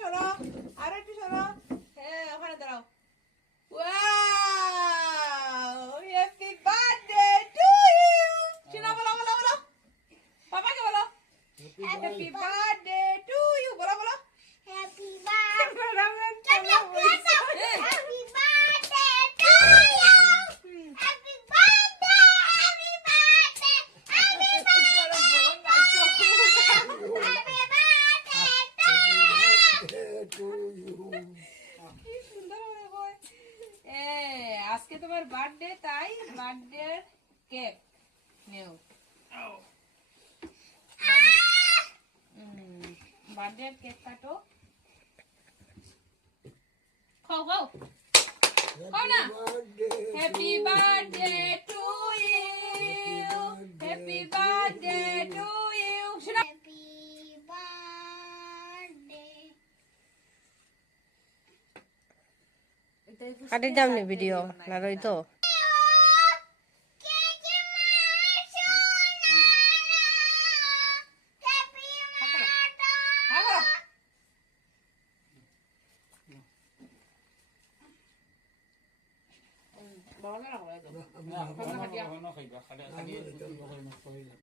সরো, আর একটু সরো। হ্যাঁ, ওখানে দাঁড়াও। Wow! Happy birthday to you. শোনা বলো, বলো, বলো। পাপাকে বলো। Happy birthday to you. বলো, বলো। Happy birthday. Happy Happy birthday to you. Happy birthday. Happy birthday. Happy birthday. Happy birthday to you. কি সুন্দর করে কয়। আজকে তোমার বার্থডে, তাই বার্থডে কেক নেও। বার্থডে কেক কাটো। খাও খাও খাও না। Happy birthday to you, happy birthday to you. শোনা। Happy birthday. কাটি যাম নি ভিডিও না রইতো বাবা না